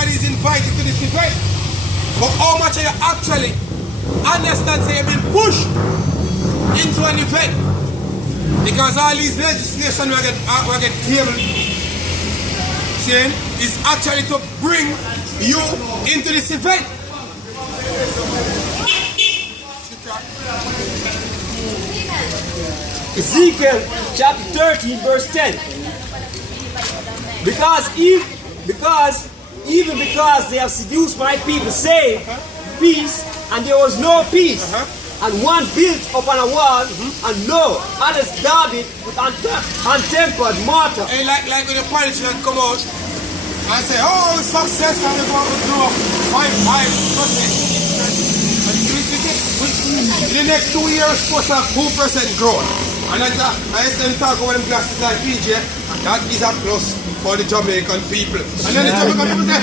everybody is invited to this event. But how much are you actually understand say you've been pushed into an event? Because all these legislation we get tabled, saying is actually to bring you into this event. Ezekiel chapter 13 verse 10. Even because they have seduced my people, say peace, and there was no peace. And one built upon a wall, and lo, others daubed it with untempered mortar. And like when the politicians come out and say, oh, success and we're going to grow 5%. In the next 2 years, supposed to have 2% growth. And I them talk about them glasses like PJ, that is a plus for the Jamaican people. And then the Jamaican people say,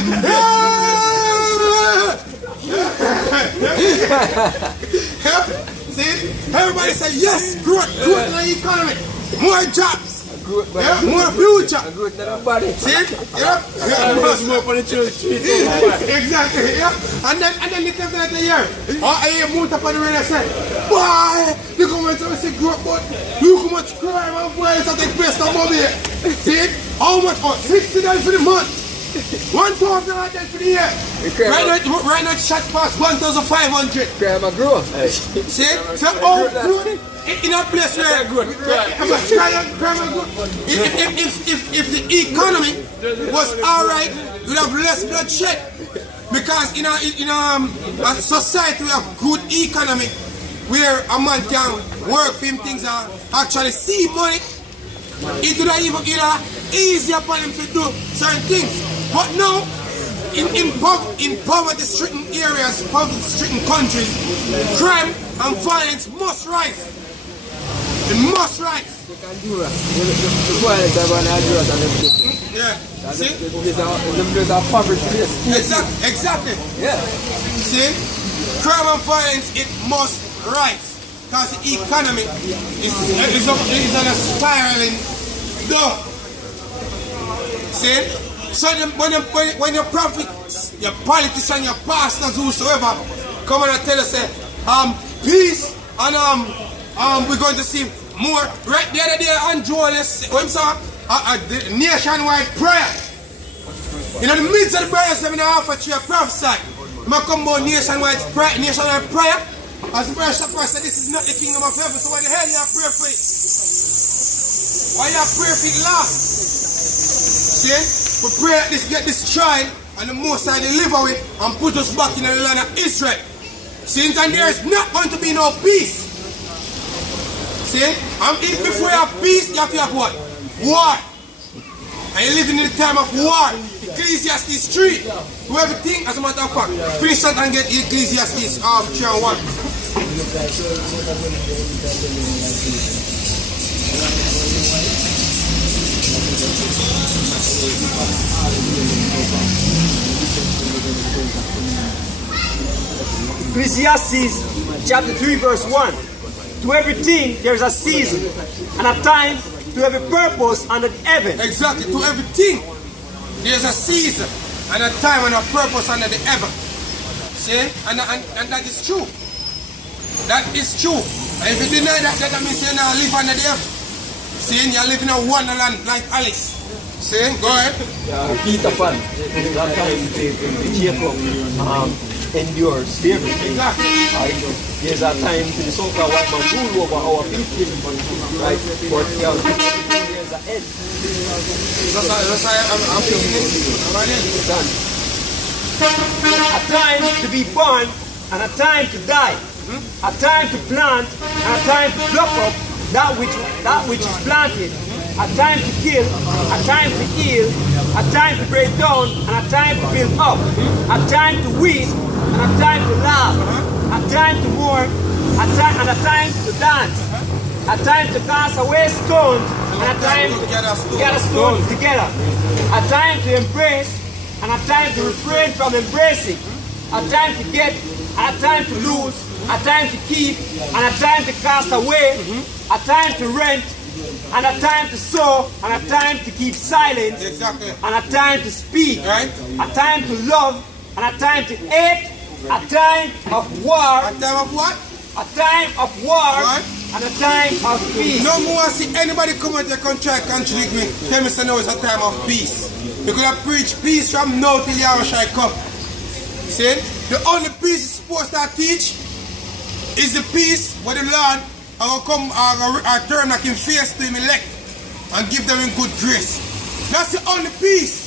see? Everybody say, yes, growth in the economy, more jobs. Yeah, more future. See? Yeah? Exactly. Yeah. And then the definitely here. I moved up on the road and said, boy, look how much I see growth, but look how much crime and violence that take place now over here. See? How much? Oh, $60 for the month. $1,000 for the year. Right now, shot past 1,500. Crime and growth. See? So, oh, in a place where if the economy was alright, we would have less bloodshed. Because in a society we have good economy where a man can work for him things and actually see money, it would have even easier for him to do certain things. But now in poverty-stricken areas, poverty-stricken countries, crime and violence must rise. It must rise. Yeah. See? Exactly. Yeah. See? Crime and violence, it must rise. Because the economy is on a spiraling down. See? So when your prophets, your politicians, your pastors, whosoever come and tell us, peace and we're going to see more. Right the other day on Joel, what saw a nationwide prayer. In the midst of the prayer, I'm offer to a prophesy. I'm come about nationwide prayer. As the prayer shopper said, this is not the kingdom of heaven. So why the hell you have prayer for it? Why you have prayer for it last? See? We pray that this get destroyed and the Most High deliver it and put us back in the land of Israel. Since and there is not going to be no peace. See? And if we have peace, you have to have what? War. And you're living in the time of war. Ecclesiastes 3. Do everything, as a matter of fact. Finish that and get Ecclesiastes 3 and 1. Ecclesiastes chapter 3 verse 1. To everything there is a season and a time to every purpose under the heaven. Exactly, to everything there is a season and a time and a purpose under the heaven. See? And that is true. That is true. And if you deny that, that means you now live under the heaven. See? You're living in a wonderland like Alice. See? Go ahead. PT5. That time Jacob endure slavery. Exactly. There's a time to the so-called white man rule over our people, right? But there's an end. That's why I'm thinking a time to be born and a time to die. A time to plant and a time to pluck up that which is planted. A time to kill, a time to heal, a time to break down, and a time to build up. A time to weep and a time to laugh. A time to mourn, a time to dance. A time to cast away stones, and a time to gather stones together. A time to embrace, and a time to refrain from embracing. A time to get, and a time to lose. A time to keep, and a time to cast away. A time to rent, and a time to sow, and a time to keep silent, Exactly. and a time to speak, Right. a time to love, and a time to hate, a time of war, A time of what? a time of war, Right. and a time of peace. No more see anybody come out there and try to contradict me. Tell me, say now it's a time of peace. Because I preach peace from now till Yahweh shall come. See? The only peace is supposed to teach is the peace where the Lord will come or turn like him face to him elect and give them in good grace. That's the only peace.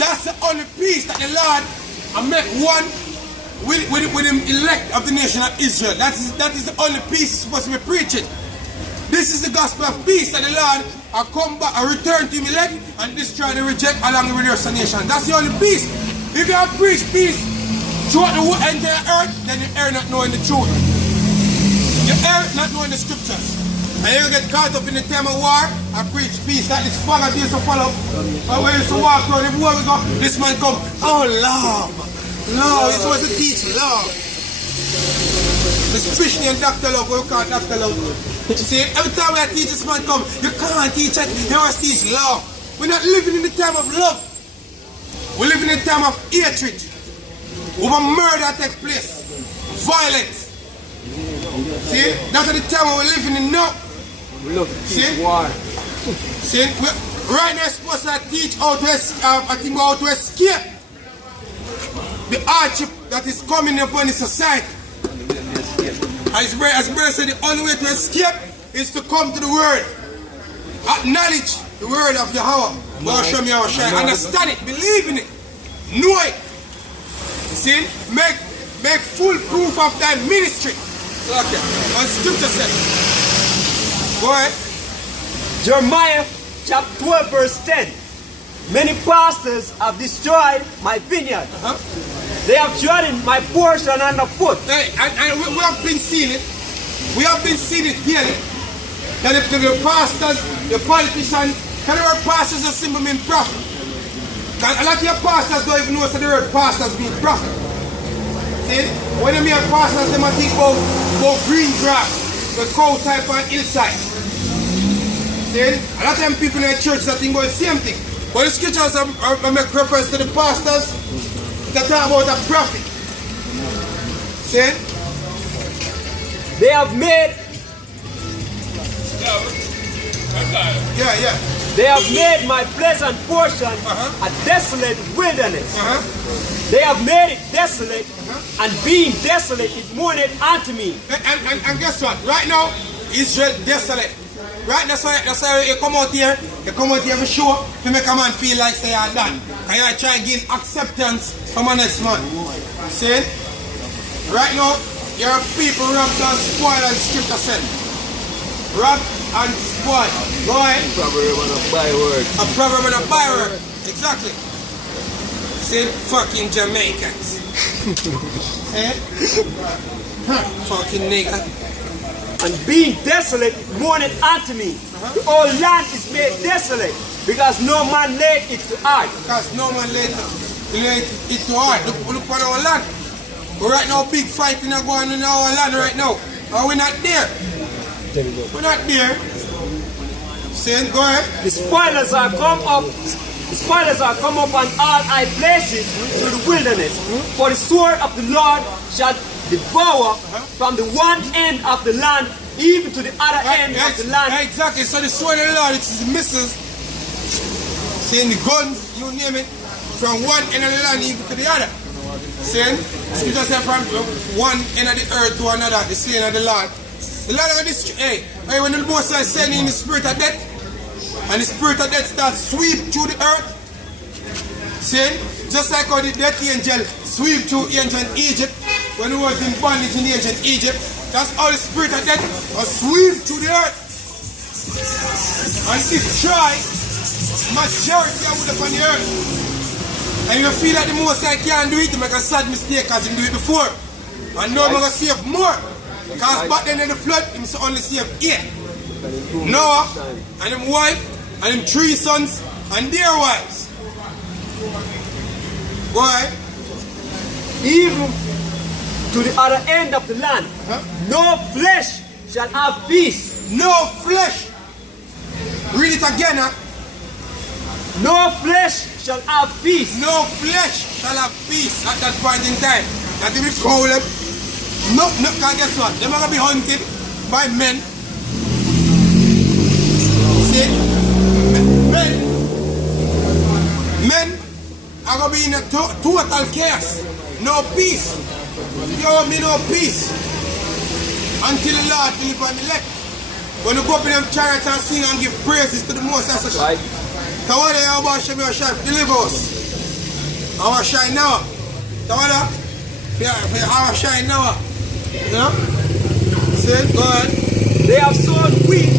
That's the only peace that the Lord will make one with him elect of the nation of Israel. That is the only peace he's supposed to be preaching. This is the gospel of peace that the Lord will come back and return to him elect and destroy the reject along with the rest of the nation. That's the only peace. If you have preached peace throughout the entire earth, then you err not knowing the truth. You err not knowing the scriptures. And you get caught up in the time of war and preach peace like this father used to follow. And when he used to walk around, everywhere we go, this man come, oh love. Love, he's supposed to teach love. This Christian Dr. Love, we call Dr. Love. See, every time we teach this man come, you can't teach it, you must teach love. We're not living in the time of love. We're living in the time of hatred. Over murder takes place. Violence. See, that's the time we're living in now. See? War. See, right now we're supposed to teach how to escape the hardship that is coming upon the society. As brother said, the only way to escape is to come to the word. Acknowledge the word of Yahweh. Understand it, believe in it, know it. See, make full proof of thy ministry. Okay, and scripture says, go ahead. Jeremiah chapter 12 verse 10. Many pastors have destroyed my vineyard. They have trodden my portion underfoot. Hey, and we have been seeing it. We have been seeing it here. That the pastors, the politicians, can the word pastors are simply mean prophet. And a lot of your pastors don't even know that the word pastors mean prophet. See? When they mean pastors, they might think about green grass, the cow type on hillside. See? A lot of them people in the church that think about the same thing. But the scriptures make reference to the pastors that talk about a prophet. See? They have made They have made my pleasant portion a desolate wilderness. They have made it desolate, and being desolate, it mourned unto me. And guess what? Right now, Israel desolate. Right? That's why you come out here for sure to make a man feel like say you're done. And you try to gain acceptance from a next man. See? Right now, your people robbed and spoiled as scripture said. Robbed and spoiled. Go ahead. A proverb and a byword. A proverb and a byword. Exactly. See? Fucking Jamaicans. Eh? Fucking nigga. And being desolate, mourned unto me. The whole land is made desolate, because no man laid it to heart. Because no man laid it to heart. Look at our land. We're right now big fighting going on in our land right now. Are we not there? We're not there. Saying, go ahead. The spoilers are come up. The spoilers are come up on all high places to the wilderness. For the sword of the Lord shall devour from the one end of the land even to the other end of the land. Exactly. So the sword of the Lord, it's the missiles, saying the guns, you name it, from one end of the land even to the other. Saying, scripture said from one end of the earth to another, the saying of the Lord. The Lord of this, hey, when the Most High sending in the spirit of death, and the spirit of death starts sweep through the earth, saying, just like how the death angel sweep through ancient Egypt, when he was in bondage in ancient Egypt, that's how the spirit of death was sweep through the earth and destroy majority of the upon the earth. And you feel like the Most High can't do it, you make a sad mistake because he do it before. And now I'm going to save more. Because back then in the flood, he only saved 8. Noah and his wife and his 3 sons and their wives. Why? Even to the other end of the land, no flesh shall have peace. No flesh Read it again, huh? No flesh shall have peace. No flesh shall have peace at that point in time. That if we call them, no, because guess what? They're going to be hunted by men. See? Men are going to be in a total chaos. No peace. There will be no peace. Until the Lord deliver me elect. When you go up in them chariots and sing and give praises to the Most High. Right. So what are you about to deliver us? Our shine now. So what are our shine now? You know? Say, go ahead. They have sown wheat,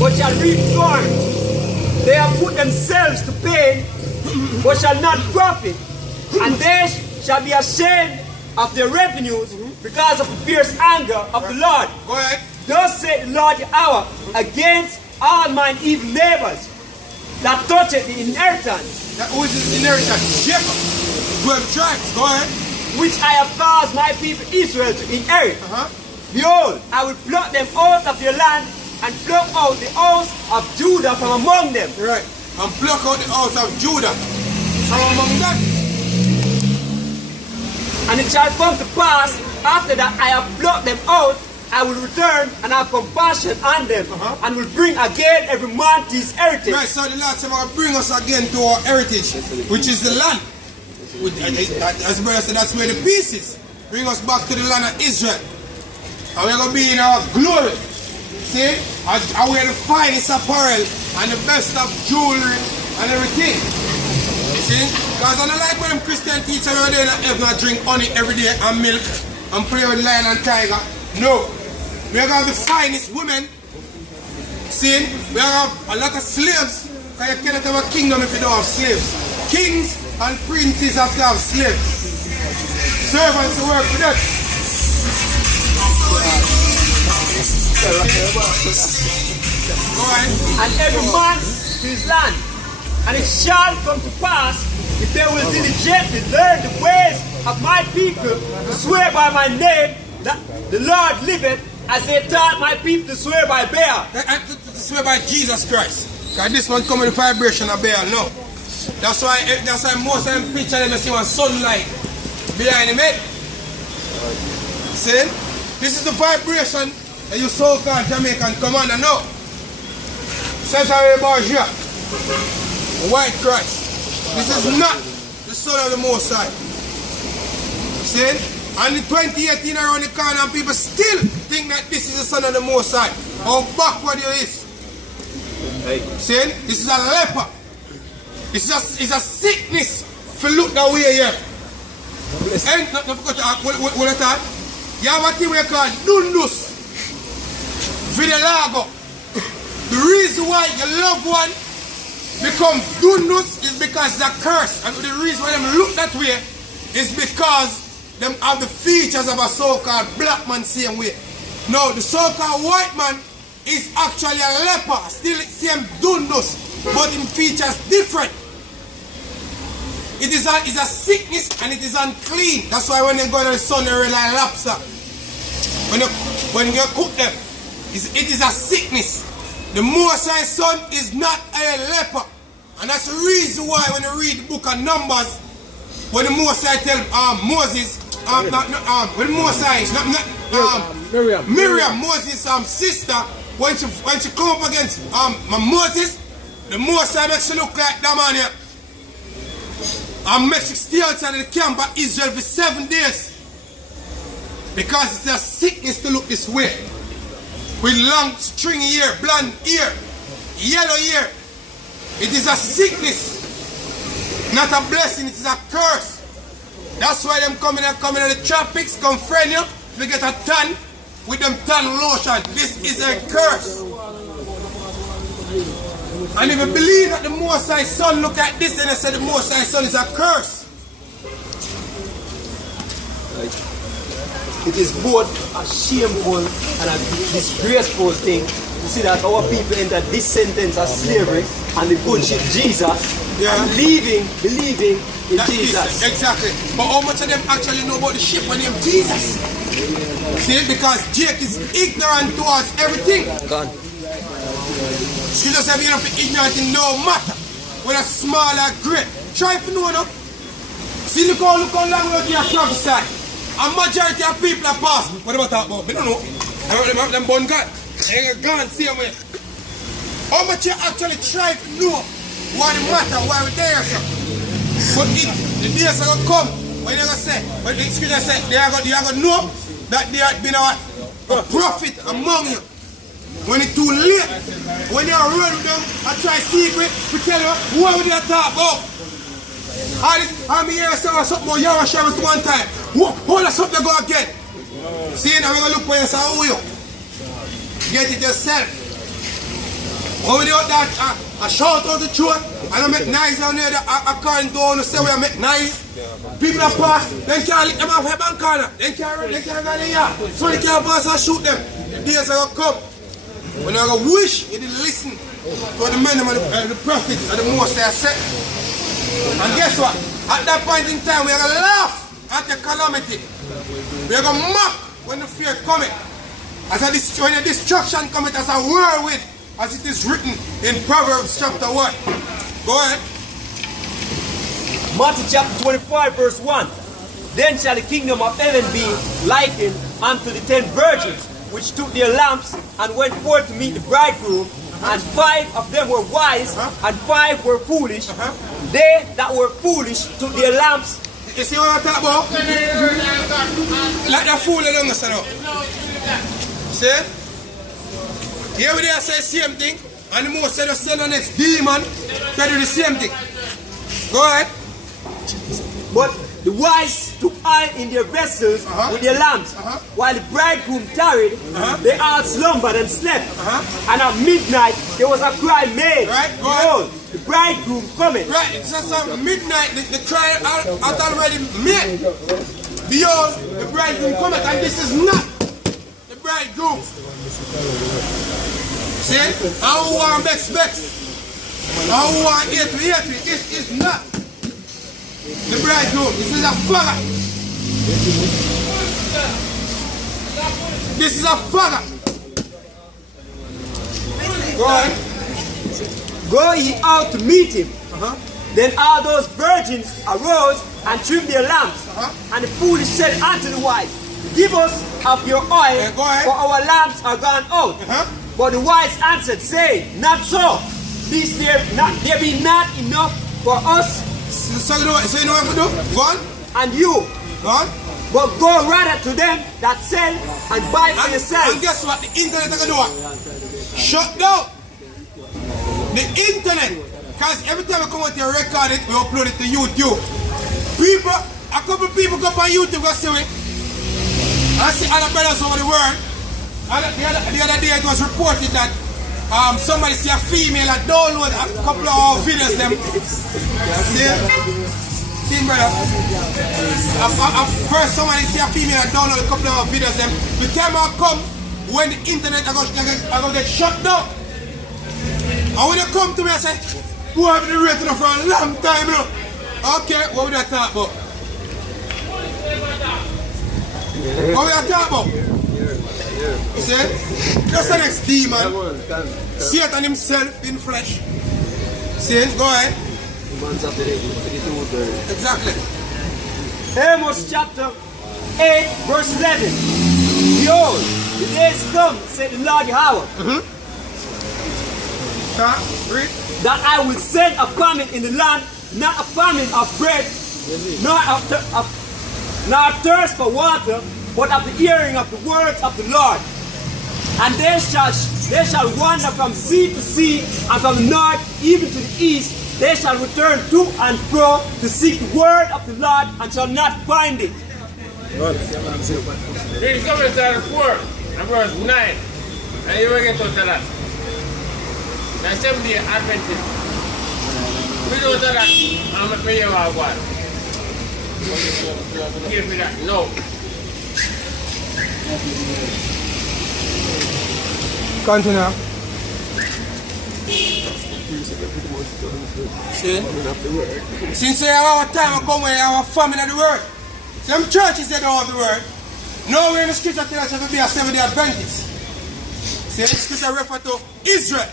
but shall reap thorns. They have put themselves to pain, but shall not profit. And they shall be ashamed of their revenues because of the fierce anger of the Lord. Go ahead. Thus said the Lord Yahweh against all mine evil neighbors that toucheth the inheritance. That was his inheritance. Jacob. 12 tribes. Go ahead. Which I have caused my people Israel to inherit. Behold, I will pluck them out of their land and pluck out the house of Judah from among them. Right. And pluck out the house of Judah from among them. And it shall come to pass, after that I have plucked them out, I will return and have compassion on them, and will bring again every man to his heritage. Right, so the Lord said, "I will bring us again to our heritage, which is the land." As brother said, that's where the peace is. Bring us back to the land of Israel. And we're going to be in our glory. See? I wear the finest apparel and the best of jewelry and everything. See? Because I don't like when them Christian teachers are there in heaven and drink honey every day and milk and play with lion and tiger. No. We're going to have the finest women. See? We're going to have a lot of slaves. Because you cannot have a kingdom if you don't have slaves. Kings and princes have to have slaves. Servants to work for them. And every man to his land. And it shall come to pass, if they will diligently learn the ways of my people, to swear by my name, that the Lord liveth, as they taught my people to swear by Baal. And to swear by Jesus Christ. Because this one come with the vibration of Baal, no. That's why most of them picture them see one sunlight behind him head. See? This is the vibration that you so-called Jamaican commander know. Says our Borgia, white Christ. This is not the son of the Most High. See? And in 2018 around the corner and people still think that this is the son of the Most High. How backward you is. See? This is a leper. It's a sickness if you look that way here. And not forget what I thought. You have a thing we call Dundus. Videlago. The reason why your loved one become Dundus is because it's a curse. And the reason why them look that way is because them have the features of a so-called black man same way. No, the so-called white man is actually a leper. Still same Dundus, but in features different. It is a sickness and it is unclean. That's why when they go to the sun they rely on lobster. When you cook them, it is a sickness. The Most High Son is not a leper. And that's the reason why when you read the book of Numbers, when the Most High tell Moses, when Most High, Miriam, Moses' sister, when she come up against Moses, the Most High makes she look like that man here. And makes she stay outside of the camp of Israel for 7 days. Because it's a sickness to look this way. With long stringy hair, blonde hair, yellow hair. It is a sickness. Not a blessing, it is a curse. That's why them coming in the tropics, come friend you, we get a tan with them tan lotion. This is a curse. And if you believe that the Most High Son look at this and they say the Most High Son is a curse. It is both a shameful and a disgraceful thing to see that our people enter this sentence of slavery and the good ship Jesus and believing in that Jesus. Exactly. But how much of them actually know about the ship when name Jesus? See, because Jake is ignorant towards everything. Gone. Scripture says you don't be ignorant in no matter, whether small or great. Try to know enough. See, look how long we are prophesy. A majority of people are past. What about that about? We don't know. I want them born God. They ain't gone same way. How much you actually try to know what the matter, why we're there, sir. But the days are going to come. What are you going to say? But the scripture said they are going to know that there had been a prophet among you. When it's too late, when you are running them and try secret to tell you what would they talk about. I'm here something about Yahushua one time. Hold us up to go again. See, now we're going to look for you, who you. Get it yourself. When we do that, I shout out the truth, and I make nice down there, I can't go on to say we make nice. People are pass, then can't lick them off a bank corner. Then can't go in the yard. So they can't pass and shoot them. The days are going to come. When I wish you didn't listen to the men and the prophets and the most they are said. And guess what? At that point in time, we are going to laugh at the calamity. We are going to mock when the fear cometh. When the destruction cometh as a whirlwind, as it is written in Proverbs chapter 1. Go ahead. Matthew chapter 25 verse 1. Then shall the kingdom of heaven be likened unto the 10 virgins, which took their lamps and went forth to meet the bridegroom, and 5 of them were wise, and 5 were foolish. They that were foolish took their lamps. You see what I'm talking about? Like the fool they don't listen up. See? Here we there say the same thing, and the most say the send the next demon to do the same thing. Go ahead. But the wise took oil in their vessels with their lamps, while the bridegroom tarried. They all slumbered and slept. And at midnight there was a cry made. Right, go behold, the bridegroom coming. Right, it's just midnight, the cry had already made. Behold, the bridegroom coming, and this is not the bridegroom. See? I who want vex. I who want hate. This is not the bridegroom. This is a father. This is a father. Go ahead. Go ye out to meet him. Then all those virgins arose and trimmed their lamps. And the foolish said unto the wise, give us of your oil, for our lamps are gone out. But the wise answered, saying, not so. There be not enough for us. So you know what to do? Go on. And you. Go on. But go rather to them that sell and buy for yourselves. And guess what? The internet is going to do what? Shut down. The internet. Because every time we come out here record it, we upload it to YouTube. A couple people go on YouTube and see it. I see other brothers over the world. The other day it was reported that somebody see a female that download a couple of videos them. See brother? First somebody see a female that download a couple of videos them. The time I come when the internet are going to get shut down. And when they come to me I say, who have been rating for a long time now? Okay, what would I talk about? What would I talk about? See? That's the next demon. Satan himself in flesh. See? Go ahead. Exactly. Amos chapter 8 verse 11. Behold, the days come, said the Lord Yahweh, that I will send a famine in the land, not a famine of bread, nor thirst for water, but of the hearing of the words of the Lord. And they shall wander from sea to sea, and from the north even to the east. They shall return to and fro to seek the word of the Lord, and shall not find it. Please come to chapter 4 and verse 9. And you will get to that. The Assembly Adventist. We know that I'm a prayer of God. Give me that. No. Continue. See? Since our time come when our family of the word. Some churches they don't have the word. Nowhere in the scripture tells us to be a Seventh-day Adventist. See, the scripture refer to Israel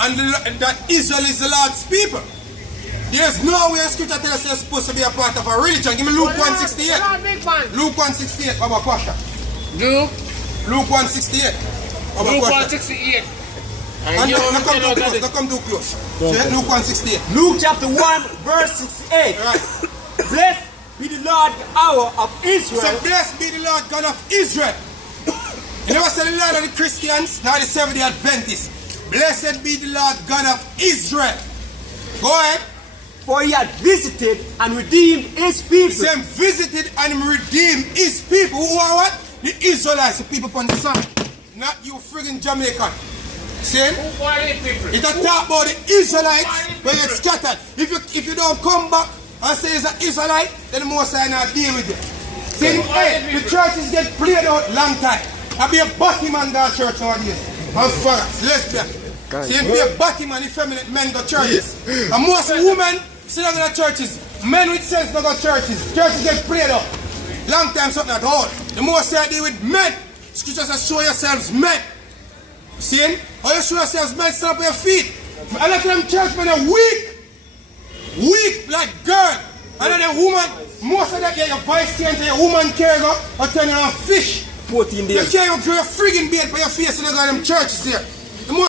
and that Israel is the Lord's people. There's no way scripture tells us you're supposed to be a part of a religion. Give me Luke 168. Luke 168, Baba Pasha. Luke 168. Luke 168. And don't come too close. Luke 168. Luke chapter 1, verse 68. Right. Blessed be the Lord God of Israel. So blessed be the Lord God of Israel. You never say the Lord of the Christians, now the Seventh-day Adventists. Blessed be the Lord God of Israel. Go ahead. For he had visited and redeemed his people. Same visited and redeemed his people. Who are what? The Israelites, the people from the sun. Not you friggin' Jamaican. See? It a talk about the Israelites when it's scattered. If you don't come back and say it's an Israelite, then the Most High not deal with you. See? Hey, the churches get played out long time. I be a batty man go to church nowadays. And faggots, lesbian. See, be a batty man, effeminate men go to churches. And most women sit down in the churches. Men with sense don't go to churches. Churches get played out. Long time something at all. The Most High deal with men. Scripture says show yourselves men. See? How you show yourselves men, stand up on your feet. A lot of them church men are weak. Weak like girl. And then the woman, most of that your vice changer, your woman care go or turn you on fish. 14 days. You can't even throw your friggin' beard for your face in the them churches here.